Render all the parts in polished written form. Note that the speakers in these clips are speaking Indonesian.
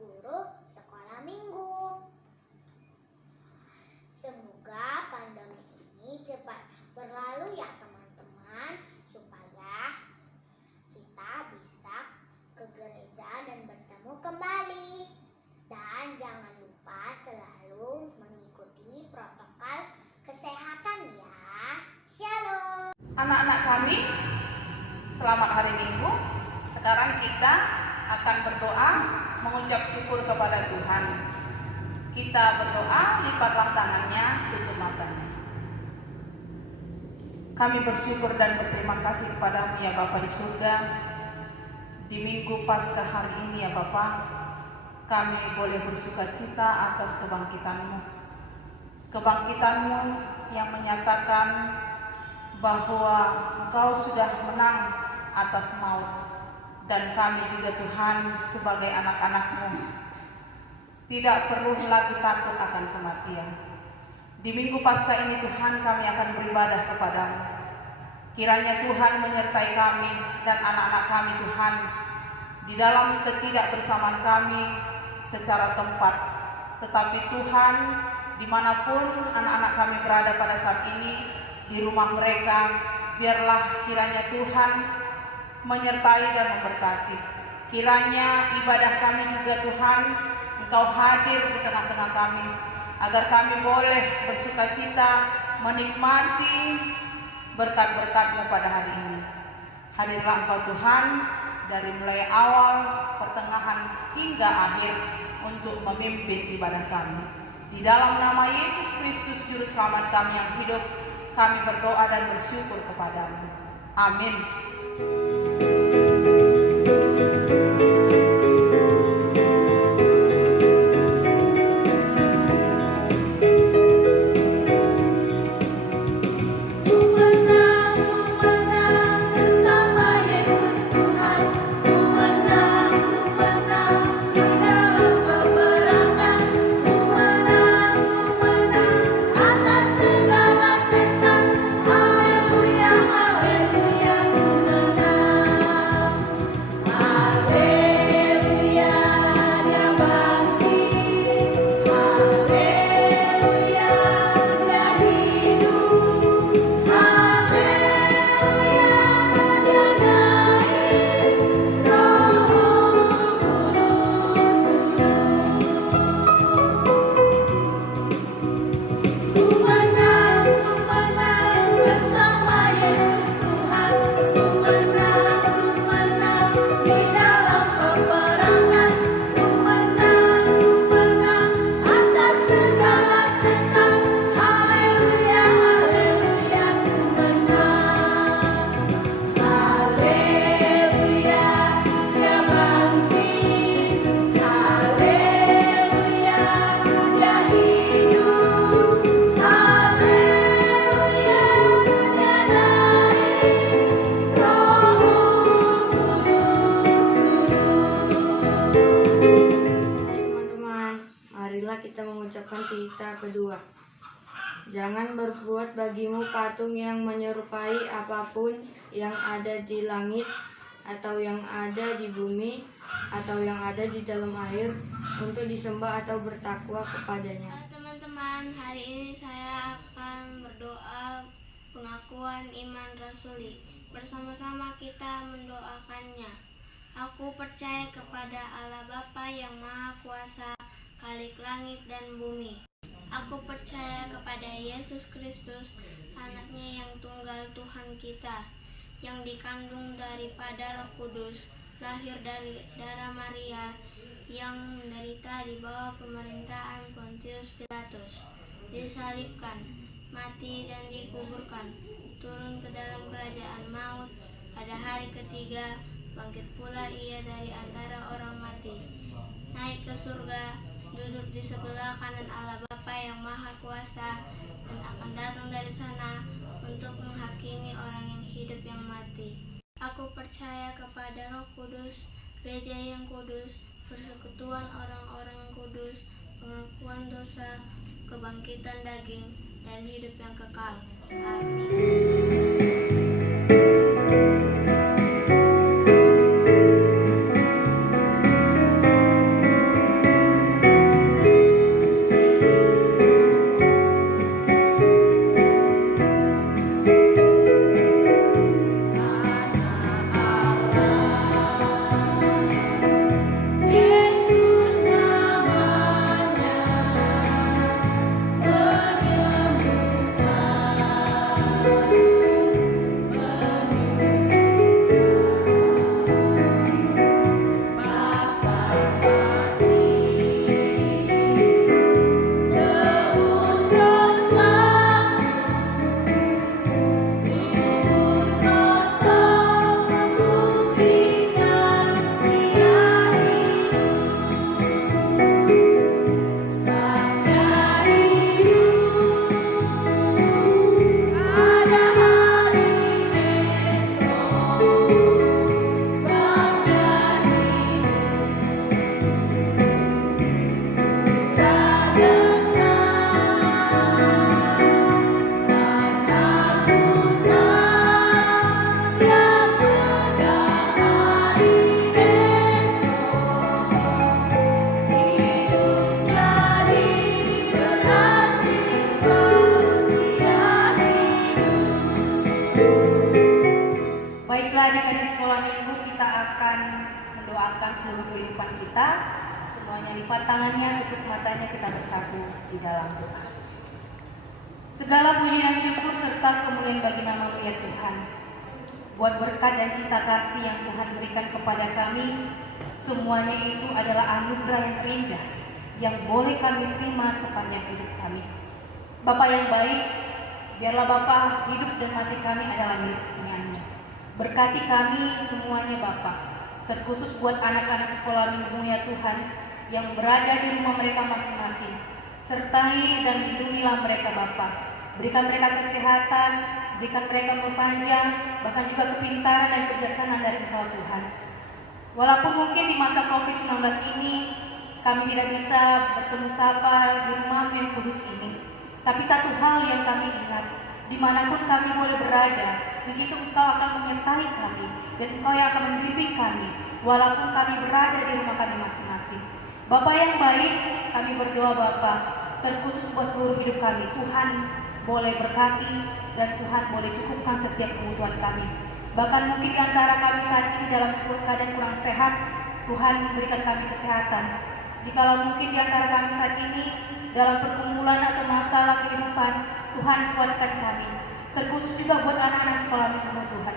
guru sekolah minggu. Semoga pandemi ini cepat berlalu ya teman-teman, supaya kita bisa ke gereja dan bertemu kembali. Dan jangan lupa selalu mengikuti protokol kesehatan ya. Shalom. Anak-anak kami, selamat hari Minggu. Sekarang kita akan berdoa mengucap syukur kepada Tuhan. Kita berdoa, lipatlah tangannya, tutup matanya. Kami bersyukur dan berterima kasih kepada-Mu ya Bapa di surga. Di Minggu Paskah hari ini ya Bapa, kami boleh bersukacita atas kebangkitan-Mu. Kebangkitan-Mu yang menyatakan bahwa Engkau sudah menang atas maut. Dan kami juga Tuhan sebagai anak-anak-Mu tidak perlu lagi takut akan kematian. Di Minggu Paskah ini Tuhan, kami akan beribadah kepada-Mu. Kiranya Tuhan menyertai kami dan anak-anak kami Tuhan di dalam ketidakbersamaan kami secara tempat. Tetapi Tuhan, dimanapun anak-anak kami berada pada saat ini, di rumah mereka, biarlah kiranya Tuhan menyertai dan memberkati. Kiranya ibadah kami juga Tuhan, Engkau hadir di tengah-tengah kami, agar kami boleh bersukacita menikmati berkat-berkat-Mu pada hari ini. Hadirlah Engkau Tuhan, dari mulai awal, pertengahan hingga akhir, untuk memimpin ibadah kami. Di dalam nama Yesus Kristus Juru Selamat kami yang hidup, kami berdoa dan bersyukur kepada-Mu. Amin. Kita mengucapkan titah kedua. Jangan berbuat bagimu patung yang menyerupai apapun yang ada di langit, atau yang ada di bumi, atau yang ada di dalam air, untuk disembah atau bertakwa kepadanya. Teman-teman, hari ini saya akan berdoa pengakuan iman rasuli. Bersama-sama kita mendoakannya. Aku percaya kepada Allah Bapa yang Maha Kuasa, Khalik langit dan bumi. Aku percaya kepada Yesus Kristus, anaknya yang tunggal Tuhan kita, yang dikandung daripada Roh Kudus, lahir dari darah Maria, yang menderita di bawah pemerintahan Pontius Pilatus, disalibkan, mati dan dikuburkan, turun ke dalam kerajaan maut, pada hari ketiga bangkit pula ia dari antara orang mati, naik ke surga, duduk di sebelah kanan Allah Bapa yang Maha Kuasa, dan akan datang dari sana untuk menghakimi orang yang hidup yang mati. Aku percaya kepada Roh Kudus, gereja yang kudus, persekutuan orang-orang kudus, pengakuan dosa, kebangkitan daging, dan hidup yang kekal. Amin. kehidupan kita. Semuanya lipat tangannya, tutup matanya, kita bersatu di dalam doa. Segala puji dan syukur serta kemuliaan bagi nama-Mu ya Tuhan. Buat berkat dan cinta kasih yang Tuhan berikan kepada kami, semuanya itu adalah anugerah yang terindah yang boleh kami terima sepanjang hidup kami. Bapa yang baik, biarlah Bapa hidup dan mati kami adalah milik-Nya. Berkati kami semuanya Bapa, terkhusus buat anak-anak sekolah minggu ya Tuhan yang berada di rumah mereka masing-masing. Sertai dan lindungilah mereka Bapa. Berikan mereka kesehatan, berikan mereka umur panjang, bahkan juga kepintaran dan kebijaksanaan dari Engkau Tuhan. Walaupun mungkin di masa COVID-19 ini kami tidak bisa bertemu sapa di rumah-Mu yang kudus ini, tapi satu hal yang kami ingat, dimanapun kami boleh berada, di situ Engkau akan menyertai kami dan Engkau yang akan membimbing kami, walaupun kami berada di rumah kami masing-masing. Bapa yang baik, kami berdoa Bapa, terkhusus buat seluruh hidup kami, Tuhan boleh berkati dan Tuhan boleh cukupkan setiap kebutuhan kami. Bahkan mungkin di antara kami saat ini dalam keadaan kurang sehat, Tuhan berikan kami kesehatan. Jikalau mungkin di antara kami saat ini dalam pergumulan atau masalah kehidupan, Tuhan kuatkan kami. Terkhusus juga buat anak-anak sekolah minggu Tuhan.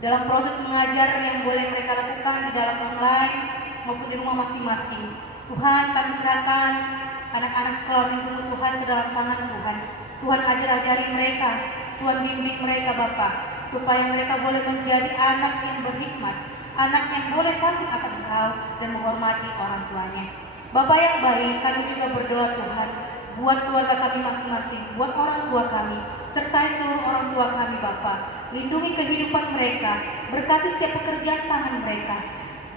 Dalam proses mengajar yang boleh mereka lakukan di dalam online maupun di rumah masing-masing, Tuhan kami serahkan anak-anak sekolah minggu Tuhan ke dalam tangan Tuhan. Tuhan ajar-ajari mereka, Tuhan bimbing mereka Bapa, supaya mereka boleh menjadi anak yang berhikmat, anak yang boleh takut akan Engkau dan menghormati orang tuanya. Bapa yang baik, kami juga berdoa Tuhan, buat keluarga kami masing-masing, buat orang tua kami, sertai seluruh orang tua kami Bapa. Lindungi kehidupan mereka, berkati setiap pekerjaan tangan mereka.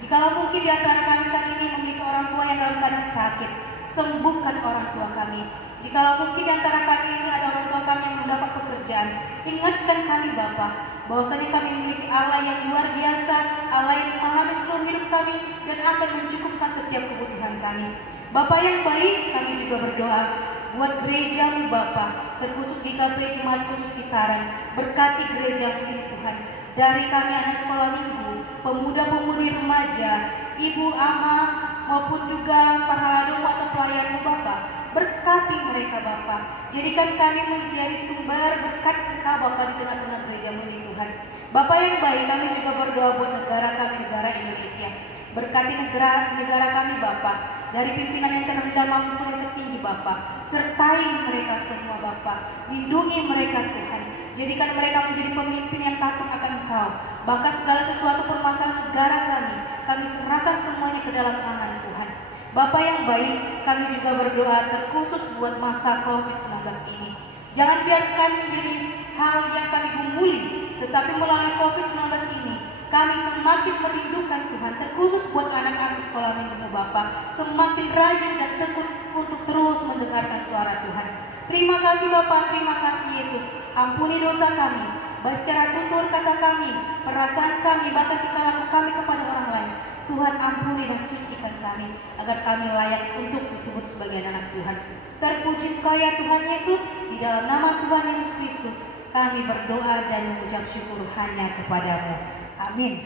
Jikalau mungkin di antara kami saat ini memiliki orang tua yang dalam keadaan sakit, sembuhkan orang tua kami. Jikalau mungkin di antara kami ini ada orang tua kami yang belum dapat pekerjaan, ingatkan kami Bapa, bahwasanya kami memiliki Allah yang luar biasa, Allah yang memahami seluruh hidup kami dan akan mencukupkan setiap kebutuhan kami. Bapa yang baik, kami juga berdoa buat gereja-Mu Bapa, terkhusus GKP Jemaat Khusus Kisaran. Berkati gereja ini Tuhan, dari kami anak sekolah minggu, pemuda-pemudi remaja, ibu ama maupun juga pahala doa atau pelayan-Mu Bapa. Berkati mereka Bapa, jadikan kami menjadi sumber berkat Engkau Bapa di tengah-tengah gereja-Mu ini Tuhan. Bapa yang baik, kami juga berdoa buat negara kami, negara Indonesia. Berkati negara kami Bapa, dari pimpinan yang terendah maupun yang tertinggi Bapa. Sertai mereka semua Bapa, lindungi mereka Tuhan. Jadikan mereka menjadi pemimpin yang takut akan Engkau. Bahkan segala sesuatu permasalahan negara kami serahkan semuanya ke dalam tangan Tuhan. Bapa yang baik, kami juga berdoa terkhusus buat masa COVID-19 ini. Jangan biarkan menjadi hal yang kami gumuli, tetapi melalui COVID-19 ini, kami semakin merindukan Tuhan, terkhusus buat anak-anak sekolah minggu Bapa, semakin rajin dan tekun untuk terus mendengarkan suara Tuhan. Terima kasih Bapa, terima kasih Yesus. Ampuni dosa kami, baik secara tutur kata kami, perasaan kami, bahkan tingkah laku kami kepada orang lain. Tuhan ampuni dan sucikan kami, agar kami layak untuk disebut sebagai anak Tuhan. Terpuji Engkau ya Tuhan Yesus, di dalam nama Tuhan Yesus Kristus, kami berdoa dan mengucap syukur hanya kepada-Mu. Amin.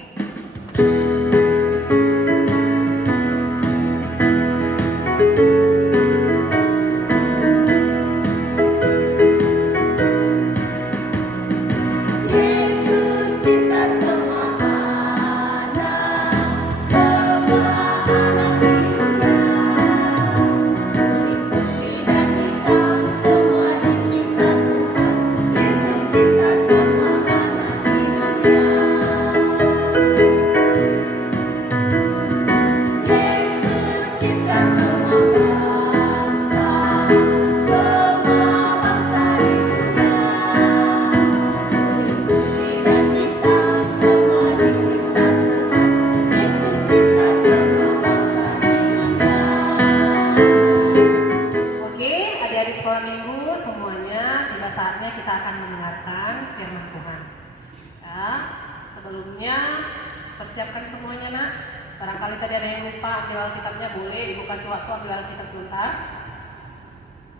Persiapkan semuanya nak. Barangkali tadi ada yang lupa ambil Alkitabnya, boleh Ibu kasih waktu ambil Alkitab sebentar.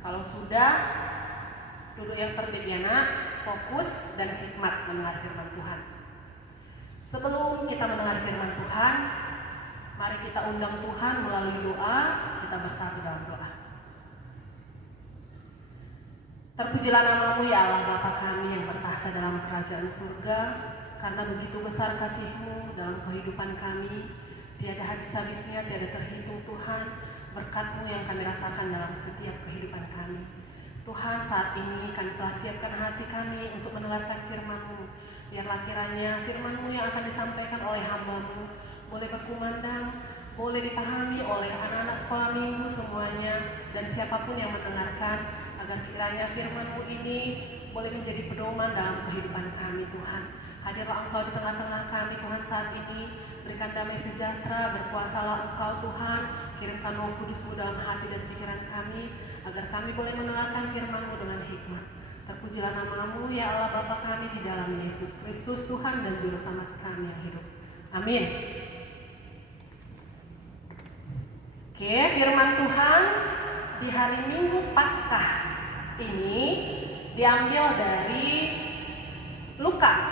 Kalau sudah, duduk yang tertib ya nak, fokus dan hikmat mendengar firman Tuhan. Sebelum kita mendengar firman Tuhan, Mari kita undang Tuhan melalui doa, kita bersatu dalam doa. Terpujilah nama-Mu ya Allah Bapa kami yang bertahta dalam kerajaan surga, karena begitu besar kasih-Mu dalam kehidupan kami, tiada habis-habisnya, tiada terhitung Tuhan, berkat-Mu yang kami rasakan dalam setiap kehidupan kami. Tuhan, saat ini kami telah siapkan hati kami untuk mendengarkan firman-Mu. Biarlah kiranya firman-Mu yang akan disampaikan oleh hamba-Mu boleh berkumandang, boleh dipahami oleh anak-anak sekolah minggu semuanya, dan siapapun yang mendengarkan, agar kiranya firman-Mu ini boleh menjadi pedoman dalam kehidupan kami, Tuhan. Hadirlah Engkau di tengah-tengah kami, Tuhan, saat ini. Berikan damai sejahtera, berkuasalah Engkau, Tuhan. Kirimkan Roh Kudus-Mu dalam hati dan pikiran kami, agar kami boleh mendengarkan firman-Mu dengan hikmat. Terpujilah nama-Mu, ya Allah Bapa kami, di dalam Yesus Kristus, Tuhan dan Juru Selamat kami yang hidup. Amin. Oke, firman Tuhan di hari Minggu Paskah ini diambil dari Lukas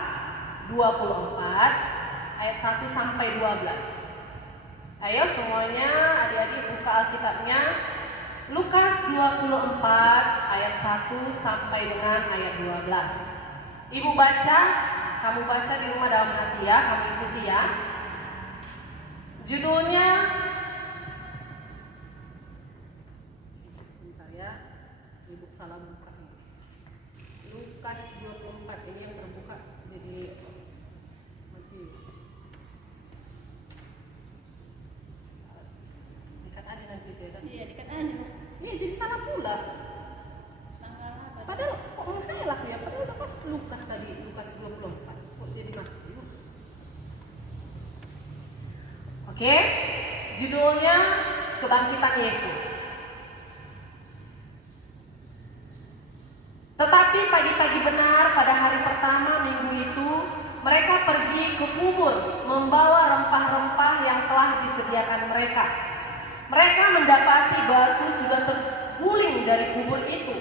24 ayat 1 sampai 12. Ayo semuanya adik-adik buka Alkitabnya. Lukas 24 ayat 1 sampai dengan ayat 12. Ibu baca, kamu baca di rumah dalam hati ya, kamu ikuti ya. Judulnya, sebentar ya, ibu salah buka. Lukas 24 ini yang terbuka jadi Matius. Dekat ada nanti ya. Iya, dekat ada. Iya, jadi salah pula. Padahal kok mengelak ya, padahal udah pas Lukas tadi, Lukas 24. Kok jadi Matius? Oke, judulnya Kebangkitan Yesus. Tetapi pagi-pagi benar pada hari pertama minggu itu, mereka pergi ke kubur membawa rempah-rempah yang telah disediakan mereka. Mereka mendapati batu sudah terguling dari kubur itu.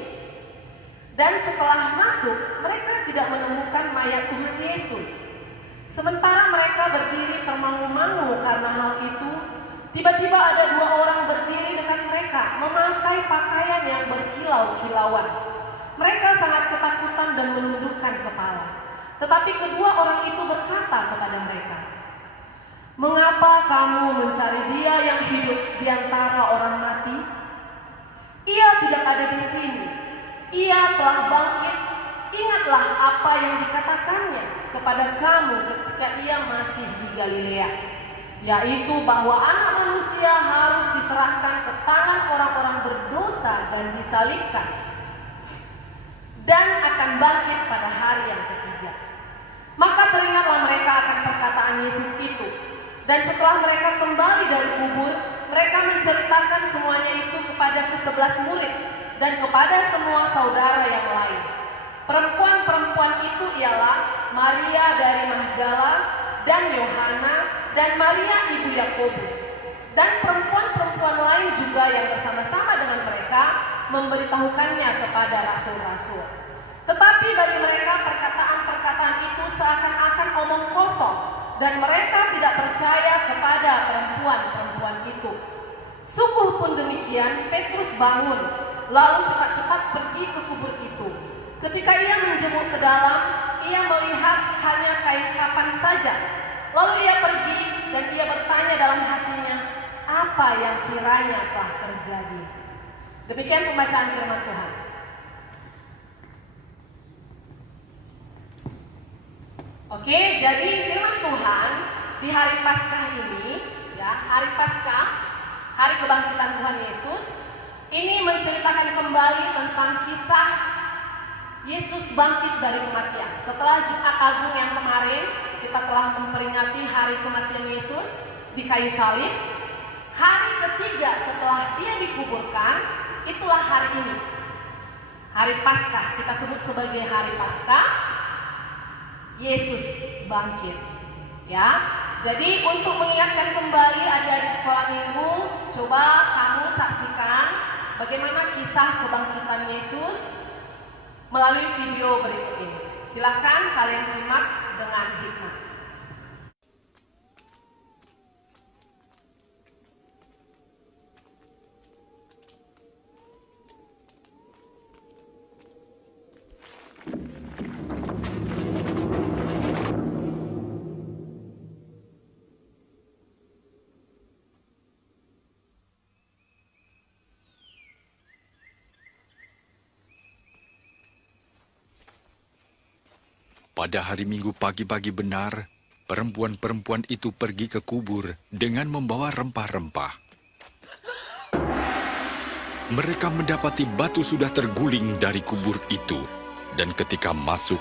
Dan setelah masuk, mereka tidak menemukan mayat Tuhan Yesus. Sementara mereka berdiri termangu-mangu karena hal itu, tiba-tiba ada 2 orang berdiri dekat mereka, memakai pakaian yang berkilau-kilauan. Mereka sangat ketakutan dan menundukkan kepala. Tetapi kedua orang itu berkata kepada mereka, "Mengapa kamu mencari Dia yang hidup di antara orang mati? Ia tidak ada di sini. Ia telah bangkit. Ingatlah apa yang dikatakannya kepada kamu ketika Ia masih di Galilea, yaitu bahwa Anak Manusia harus diserahkan ke tangan orang-orang berdosa dan disalibkan, dan akan bangkit pada hari yang ketiga." Maka teringatlah mereka akan perkataan Yesus itu. Dan setelah mereka kembali dari kubur, mereka menceritakan semuanya itu kepada ke-11 murid dan kepada semua saudara yang lain. Perempuan-perempuan itu ialah Maria dari Magdala dan Yohana dan Maria ibu Yakobus. Dan perempuan-perempuan lain juga yang bersama-sama dengan mereka memberitahukannya kepada rasul-rasul. Tetapi bagi mereka perkataan-perkataan itu seakan-akan omong kosong, dan mereka tidak percaya kepada perempuan-perempuan itu. Sungguh pun demikian, Petrus bangun, lalu cepat-cepat pergi ke kubur itu. Ketika ia menjemur ke dalam, ia melihat hanya kain kapan saja. Lalu ia pergi dan ia bertanya dalam hatinya, apa yang kiranya telah terjadi. Demikian pembacaan firman Tuhan. Oke, jadi firman Tuhan di hari Paskah ini, ya, hari Paskah, hari kebangkitan Tuhan Yesus, ini menceritakan kembali tentang kisah Yesus bangkit dari kematian. Setelah Jumat Agung yang kemarin, kita telah memperingati hari kematian Yesus di kayu salib. Hari ketiga setelah Dia dikuburkan, itulah hari ini, hari Paskah. Kita sebut sebagai hari Paskah. Yesus bangkit, ya. Jadi untuk mengingatkan kembali adik-adik sekolah minggu, coba kamu saksikan bagaimana kisah kebangkitan Yesus melalui video berikut ini. Silakan kalian simak dengan hikmat. Pada hari Minggu pagi-pagi benar, perempuan-perempuan itu pergi ke kubur dengan membawa rempah-rempah. Mereka mendapati batu sudah terguling dari kubur itu, dan ketika masuk,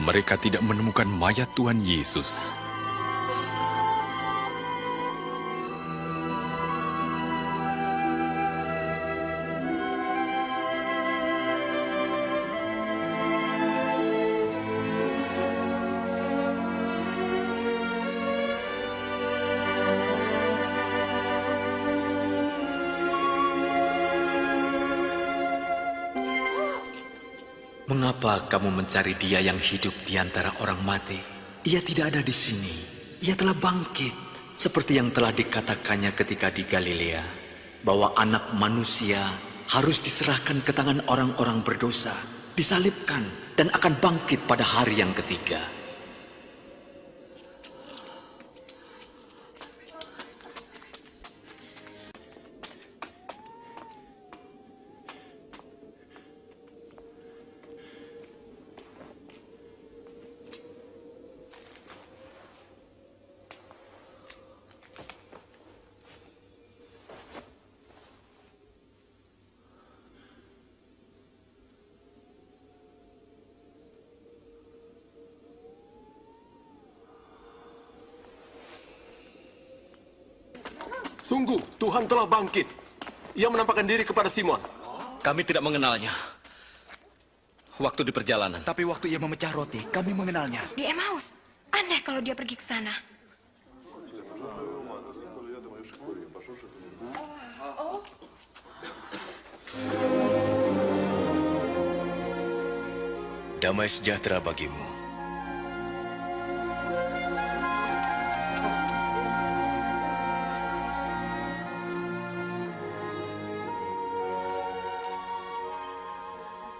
mereka tidak menemukan mayat Tuhan Yesus. Mengapa kamu mencari Dia yang hidup di antara orang mati? Ia tidak ada di sini. Ia telah bangkit, seperti yang telah dikatakannya ketika di Galilea, bahwa Anak Manusia harus diserahkan ke tangan orang-orang berdosa, disalibkan, dan akan bangkit pada hari yang ketiga. Sungguh, Tuhan telah bangkit. Ia menampakkan diri kepada Simon. Kami tidak mengenalnya. Waktu di perjalanan. Tapi waktu ia memecah roti, kami mengenalnya. Di Emmaus. Aneh kalau dia pergi ke sana. Damai sejahtera bagimu.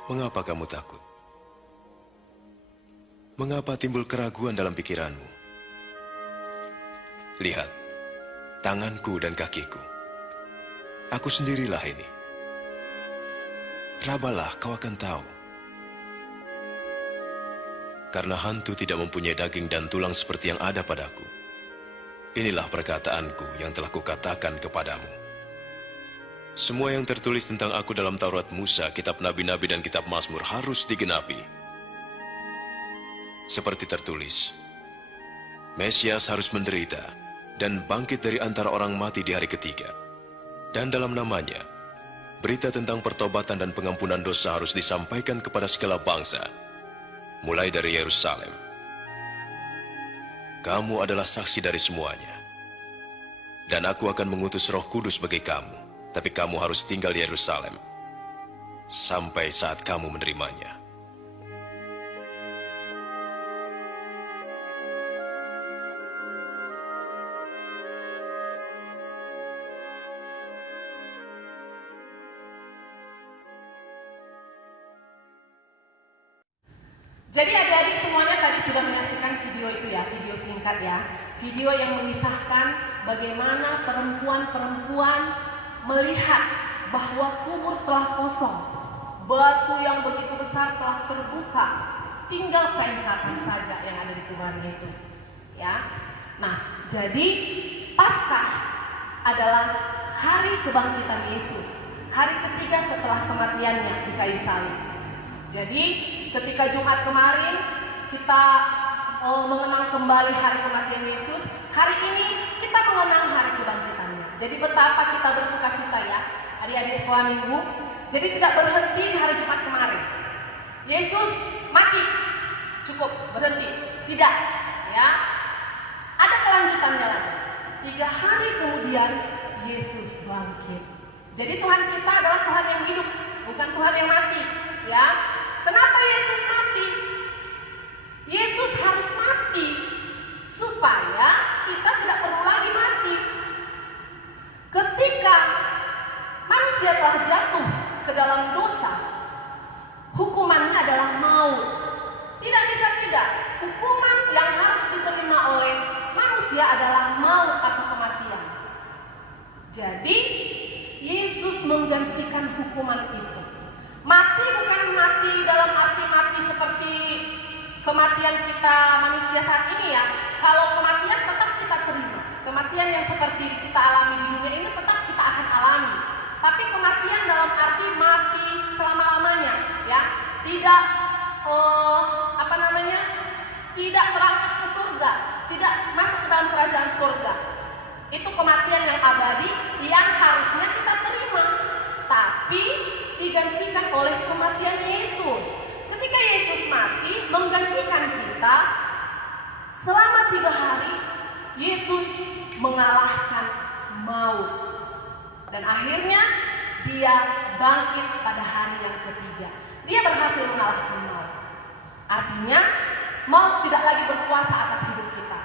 Mengapa kamu takut? Mengapa timbul keraguan dalam pikiranmu? Lihat, tanganku dan kakiku. Aku sendirilah ini. Rabalah, kau akan tahu. Karena hantu tidak mempunyai daging dan tulang seperti yang ada padaku. Inilah perkataanku yang telah kukatakan kepadamu. Semua yang tertulis tentang aku dalam Taurat Musa, kitab Nabi-Nabi dan kitab Mazmur harus digenapi. Seperti tertulis, Mesias harus menderita dan bangkit dari antara orang mati di hari ketiga. Dan dalam namanya, berita tentang pertobatan dan pengampunan dosa harus disampaikan kepada segala bangsa, mulai dari Yerusalem. Kamu adalah saksi dari semuanya. Dan aku akan mengutus Roh Kudus bagi kamu. Tapi kamu harus tinggal di Yerusalem sampai saat kamu menerimanya. Jadi adik-adik semuanya tadi sudah menyaksikan video itu ya, video singkat ya. Video yang mengisahkan bagaimana perempuan-perempuan melihat bahwa kubur telah kosong, batu yang begitu besar telah terbuka, tinggal kain kafan saja yang ada di kuburan Yesus. Ya, nah jadi Paskah adalah hari kebangkitan Yesus, hari ketiga setelah kematiannya di kayu salib. Jadi ketika Jumat kemarin kita mengenang kembali hari kematian Yesus, hari ini kita mengenang hari kebangkitannya. Jadi betapa kita bersuka cita ya, adik-adik sekolah minggu. Jadi tidak berhenti di hari Jumat kemarin. Yesus mati, cukup berhenti. Tidak, ya. Ada kelanjutannya lagi. 3 hari kemudian Yesus bangkit. Jadi Tuhan kita adalah Tuhan yang hidup, bukan Tuhan yang mati, ya. Kenapa Yesus mati? Yesus harus mati supaya kita tidak perlu lagi mati. Ketika manusia telah jatuh ke dalam dosa, hukumannya adalah maut. Tidak bisa tidak, hukuman yang harus diterima oleh manusia adalah maut atau kematian. Jadi, Yesus menggantikan hukuman itu. Mati bukan mati dalam arti mati seperti kematian kita manusia saat ini ya, kalau kematian tetap kita terima. Kematian yang seperti kita alami di dunia ini tetap kita akan alami. Tapi kematian dalam arti mati selama-lamanya ya, tidak tidak berangkat ke surga, tidak masuk ke dalam kerajaan surga. Itu kematian yang abadi yang harusnya kita terima, tapi digantikan oleh kematian Yesus. Ketika Yesus mati menggantikan kita, selama 3 hari Yesus mengalahkan maut. Dan akhirnya dia bangkit pada hari yang ketiga. Dia berhasil mengalahkan maut. Artinya maut tidak lagi berkuasa atas hidup kita.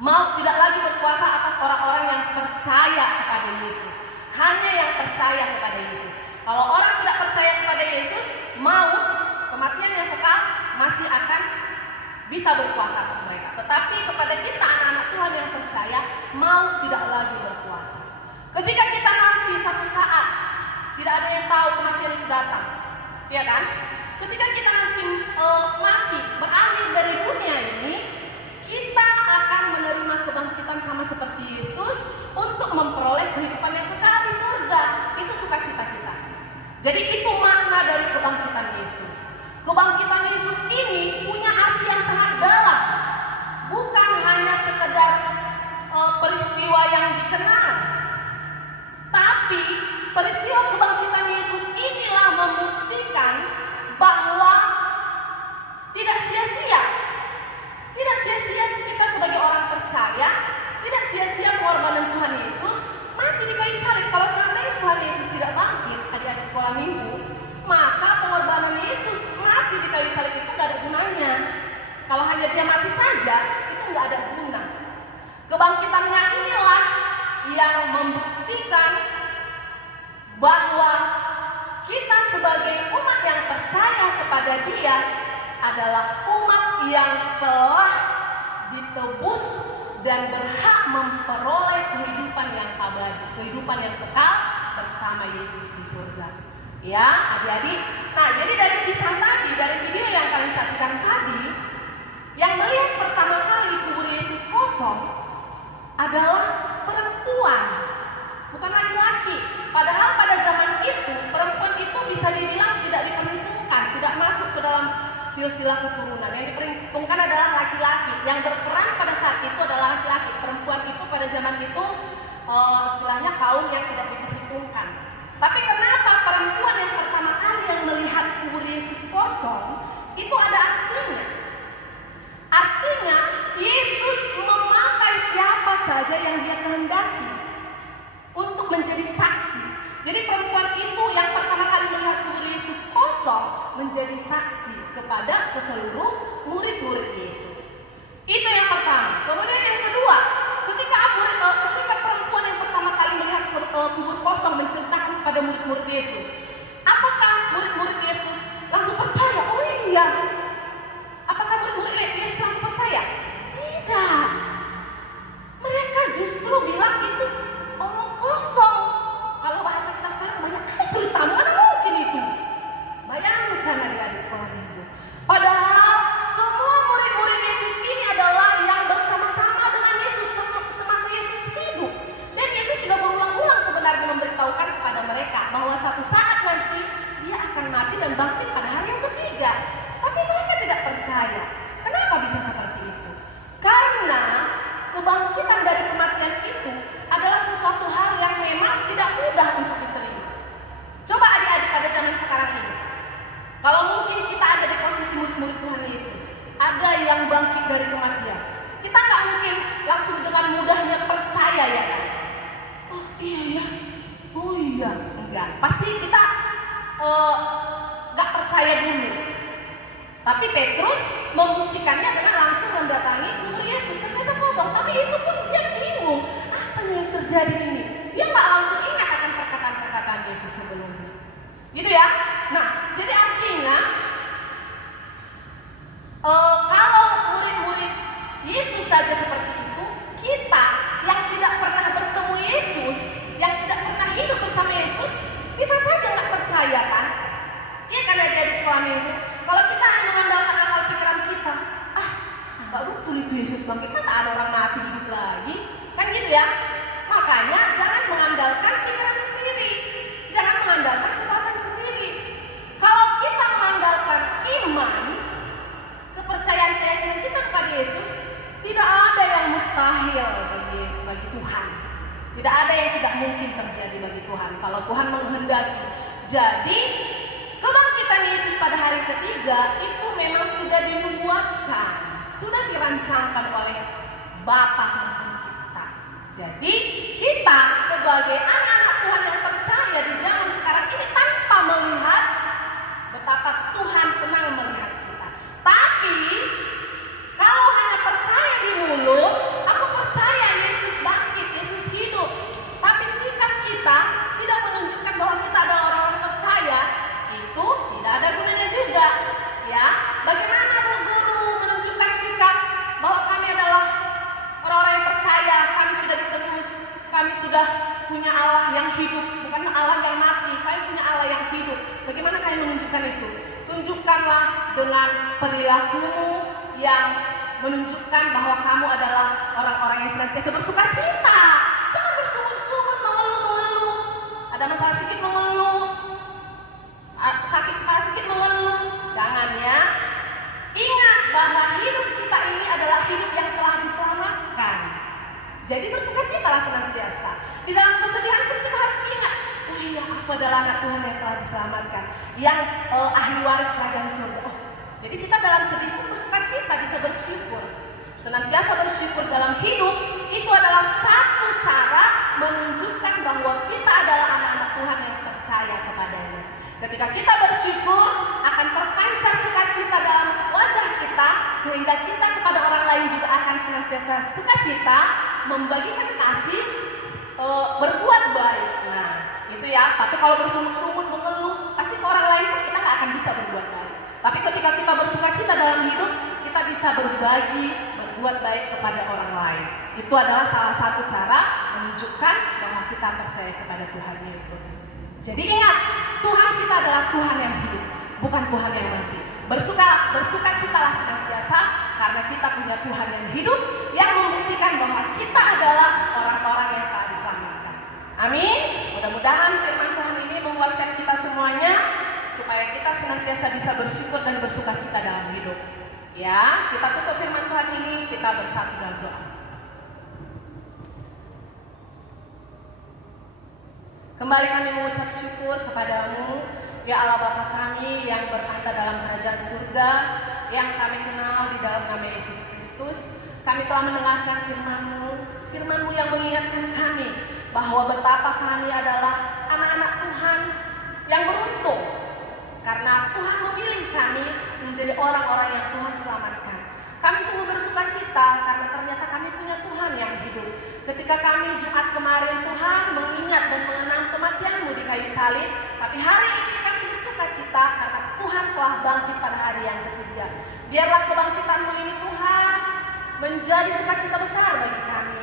Maut tidak lagi berkuasa atas orang-orang yang percaya kepada Yesus. Hanya yang percaya kepada Yesus. Kalau orang tidak percaya kepada Yesus, maut, kematian yang kekal masih akan bisa berkuasa atas mereka. Tetapi kepada kita anak-anak Tuhan yang percaya, maut tidak lagi berkuasa. Ketika kita nanti satu saat, tidak ada yang tahu kematian itu datang, ya kan? Ketika kita nanti mati, berakhir dari dunia ini, kita akan menerima kebangkitan sama seperti Yesus untuk memperoleh kehidupan yang kekal di surga. Itu sukacita kita. Jadi itu makna dari kebangkitan Yesus. Kebangkitan Yesus ini punya arti yang sangat dalam. Bukan hanya sekedar peristiwa yang dikenal. Tapi peristiwa kebangkitan Yesus inilah membuktikan bahwa tidak sia-sia. Tidak sia-sia kita sebagai orang percaya, tidak sia-sia pengorbanan Tuhan Yesus mati di kayu salib. Kalau seandainya Tuhan Yesus tidak bangkit, adik-adik sekolah minggu, maka pengorbanan Yesus mati di kayu salib itu gak ada gunanya. Kalau hanya dia mati saja, itu gak ada guna. Kebangkitannya inilah yang membuktikan bahwa kita sebagai umat yang percaya kepada Dia adalah umat yang telah ditebus dan berhak memperoleh kehidupan yang abadi, kehidupan yang kekal bersama Yesus di surga. Ya, adik-adik. Nah, jadi dari kisah tadi, dari video yang kalian saksikan tadi, yang melihat pertama kali kubur Yesus kosong adalah perempuan, bukan laki-laki. Padahal pada zaman itu, perempuan itu bisa dibilang tidak diperhitungkan, tidak masuk ke dalam silsilah keturunan. Yang diperhitungkan adalah laki-laki. Yang berperan pada saat itu adalah laki-laki. Perempuan itu pada zaman itu istilahnya kaum yang tidak diperhitungkan. Tapi kenapa perempuan yang pertama kali yang melihat kubur Yesus kosong itu ada artinya? Artinya Yesus memakai siapa saja yang Dia kehendaki untuk menjadi saksi. Jadi perempuan itu yang pertama kali melihat kubur Yesus kosong menjadi saksi kepada seluruh murid-murid Yesus. Itu yang pertama. Kemudian yang kedua, ketika perempuan yang pertama kali melihat kubur kosong menceritakan kepada murid-murid Yesus, apakah murid-murid Yesus langsung percaya? Oh iya. Apakah murid-murid Yesus langsung percaya? Tidak. Mereka justru bilang itu omong kosong. Kalau bahasa kita sekarang banyak kali cerita, mana mungkin itu? Bayangkan adik-adik sekolah minggu. Padahal semua murid-murid Yesus ini adalah yang bersama-sama dengan Yesus semasa Yesus hidup. Dan Yesus sudah berulang-ulang sebenarnya memberitahukan kepada mereka bahwa satu saat nanti Dia akan mati dan bangkit pada hari yang ketiga. Tapi mereka tidak percaya. Kenapa bisa seperti itu? Karena kebangkitan dari kematian itu adalah sesuatu hal yang memang tidak mudah untuk diterima. Coba adik-adik pada zaman sekarang ini, kalau mungkin kita ada di posisi murid-murid Tuhan Yesus, ada yang bangkit dari kematian, kita nggak mungkin langsung dengan mudahnya percaya ya kan? Oh iya ya, oh iya, enggak. Pasti kita nggak percaya dulu. Tapi Petrus membuktikannya dengan langsung mendatangi kubur Yesus. Ternyata kosong, tapi itu pun dia bingung. Apa yang terjadi ini? Dia nggak langsung ingat akan perkataan-perkataan Yesus sebelumnya. Gitu ya? Nah, jadi artinya kalau murid-murid Yesus saja seperti itu, kita yang tidak pernah bertemu Yesus, yang tidak pernah hidup bersama Yesus, bisa saja nggak percaya kan? Iya kan adik-adik sekolah minggu? Kalau kita hanya mengandalkan akal pikiran kita, mungkin terjadi bagi Tuhan kalau Tuhan menghendaki. Jadi kebangkitan Yesus pada hari ketiga itu memang sudah dinubuatkan, sudah dirancangkan oleh Bapa Sang Pencipta. Jadi kita sebagai anak-anak Tuhan yang percaya di zaman sekarang ini tanpa melihat betapa Tuhan senang melihat kita. Tapi kalau hanya percaya di mulut, aku percaya Yesus bangkit, Yesus hidup, tapi sikap kita tidak menunjukkan bahwa kita adalah orang-orang percaya, itu tidak ada gunanya juga. Ya, bagaimana Bu Guru menunjukkan sikap bahwa kami adalah orang-orang yang percaya, kami sudah ditebus, kami sudah punya Allah yang hidup, bukan Allah yang mati, kami punya Allah yang hidup. Bagaimana kami menunjukkan itu? Tunjukkanlah dengan perilakumu yang menunjukkan bahwa kamu adalah orang-orang yang senantiasa bersuka cita. Jangan bersungut-sungut, mengeluh-mengeluh. Ada masalah sedikit mengeluh, sakit kepala sedikit mengeluh. Jangan ya. Ingat bahwa hidup kita ini adalah hidup yang telah diselamatkan. Jadi bersukacitalah senantiasa. Di dalam kesedihan pun kita harus ingat, oh iya, aku adalah anak Tuhan yang telah diselamatkan, yang ahli waris kerajaan surga. Oh, jadi kita dalam sedih pun bersukacita, bisa bersyukur. Senantiasa bersyukur dalam hidup itu adalah satu cara menunjukkan bahwa kita adalah anak-anak Tuhan yang percaya kepadanya. Ketika kita bersyukur, akan terpancar sukacita dalam wajah kita, sehingga kita kepada orang lain juga akan senantiasa sukacita, membagikan kasih, berbuat baik. Nah, itu ya. Tapi kalau bersungut-sungut, mengeluh, pasti ke orang lain pun kita nggak akan bisa berbuat baik. Tapi ketika kita bersukacita dalam hidup, kita bisa berbagi, berbuat baik kepada orang lain. Itu adalah salah satu cara menunjukkan bahwa kita percaya kepada Tuhan Yesus. Jadi ingat, Tuhan kita adalah Tuhan yang hidup, bukan Tuhan yang mati. Bersukacitalah senantiasa karena kita punya Tuhan yang hidup, yang membuktikan bahwa kita adalah orang-orang yang telah diselamatkan. Amin. Mudah-mudahan firman Tuhan ini menguatkan kita semuanya, supaya kita senantiasa bisa bersyukur dan bersukacita dalam hidup. Ya, kita tutup firman Tuhan ini, kita bersatu dalam doa. Kembali kami mengucap syukur kepadamu, ya Allah Bapa kami yang bertahta dalam kerajaan surga, yang kami kenal di dalam nama Yesus Kristus. Kami telah mendengarkan firman-Mu, firman-Mu yang mengingatkan kami bahwa betapa kami adalah anak-anak Tuhan yang beruntung, karena Tuhan memilih kami menjadi orang-orang yang Tuhan selamatkan. Kami sungguh bersukacita karena ternyata kami punya Tuhan yang hidup. Ketika kami Jumat kemarin Tuhan mengingat dan mengenang kematian-Mu di kayu salib, tapi hari ini kami bersukacita karena Tuhan telah bangkit pada hari yang ketiga. Biarlah kebangkitan-Mu ini Tuhan menjadi sukacita besar bagi kami,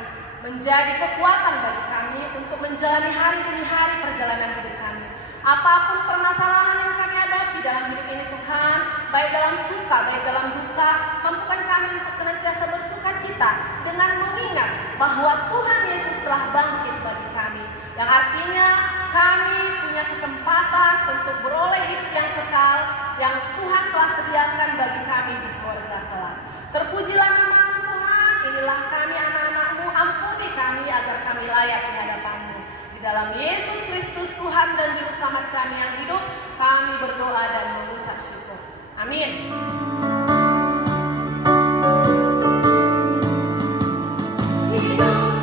menjadi kekuatan bagi kami untuk menjalani hari demi hari perjalanan hidup kami. Apapun permasalahan yang kami hadapi dalam hidup ini Tuhan, baik dalam suka, baik dalam duka, mampukan kami untuk senantiasa bersukacita dengan mengingat bahwa Tuhan Yesus telah bangkit bagi kami, yang artinya kami punya kesempatan untuk beroleh hidup yang kekal yang Tuhan telah sediakan bagi kami di surga kelak. Terpujilah nama-Mu Tuhan, inilah kami anak-anak-Mu, ampuni kami agar kami layak di hadapan-Mu. Di dalam Yesus Kristus Tuhan dan Juru Selamat kami yang hidup, kami berdoa dan mengucap syukur. Amin. Yesus ku hidup.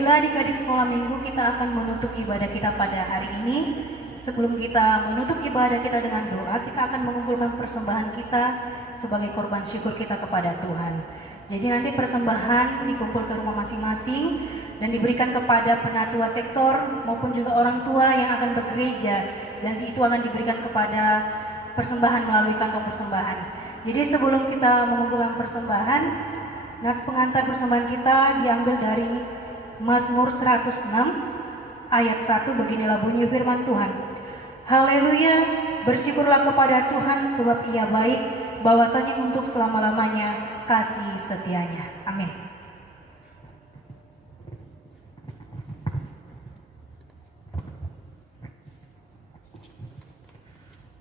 Baiklah, adik-adik sekolah minggu, kita akan menutup ibadah kita pada hari ini. Sebelum kita menutup ibadah kita dengan doa, kita akan mengumpulkan persembahan kita sebagai korban syukur kita kepada Tuhan. Jadi nanti persembahan dikumpul ke rumah masing-masing dan diberikan kepada penatua sektor maupun juga orang tua yang akan bergereja, dan itu akan diberikan kepada persembahan melalui kantong persembahan. Jadi sebelum kita mengumpulkan persembahan, nas pengantar persembahan kita diambil dari Mazmur 106 ayat 1. Beginilah bunyi firman Tuhan. Haleluya, bersyukurlah kepada Tuhan sebab Ia baik, bahwasanya untuk selama-lamanya kasih setianya. Amin.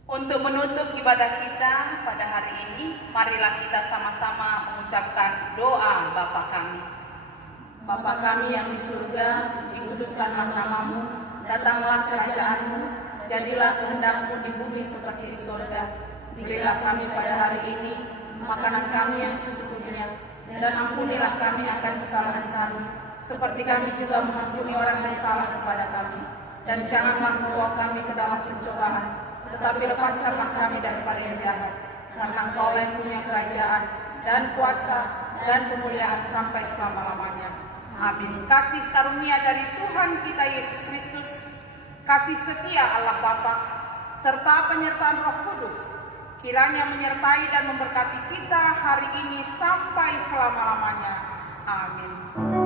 Untuk menutup ibadah kita pada hari ini, marilah kita sama-sama mengucapkan doa Bapa kami. Bapa kami yang di surga, dikuduskanlah namamu, datanglah kerajaan-Mu, jadilah kehendak-Mu di bumi seperti di surga. Berilah kami pada hari ini makanan kami yang secukupnya, dan ampunilah kami akan kesalahan kami, seperti kami juga mengampuni orang yang salah kepada kami. Dan janganlah membawa kami ke dalam pencobaan, tetapi lepaskanlah kami daripada yang jahat, karena Engkau yang punya kerajaan dan kuasa dan kemuliaan sampai selama-lamanya. Amin. Kasih karunia dari Tuhan kita Yesus Kristus, kasih setia Allah Bapa, serta penyertaan Roh Kudus, kiranya menyertai dan memberkati kita hari ini sampai selama-lamanya. Amin.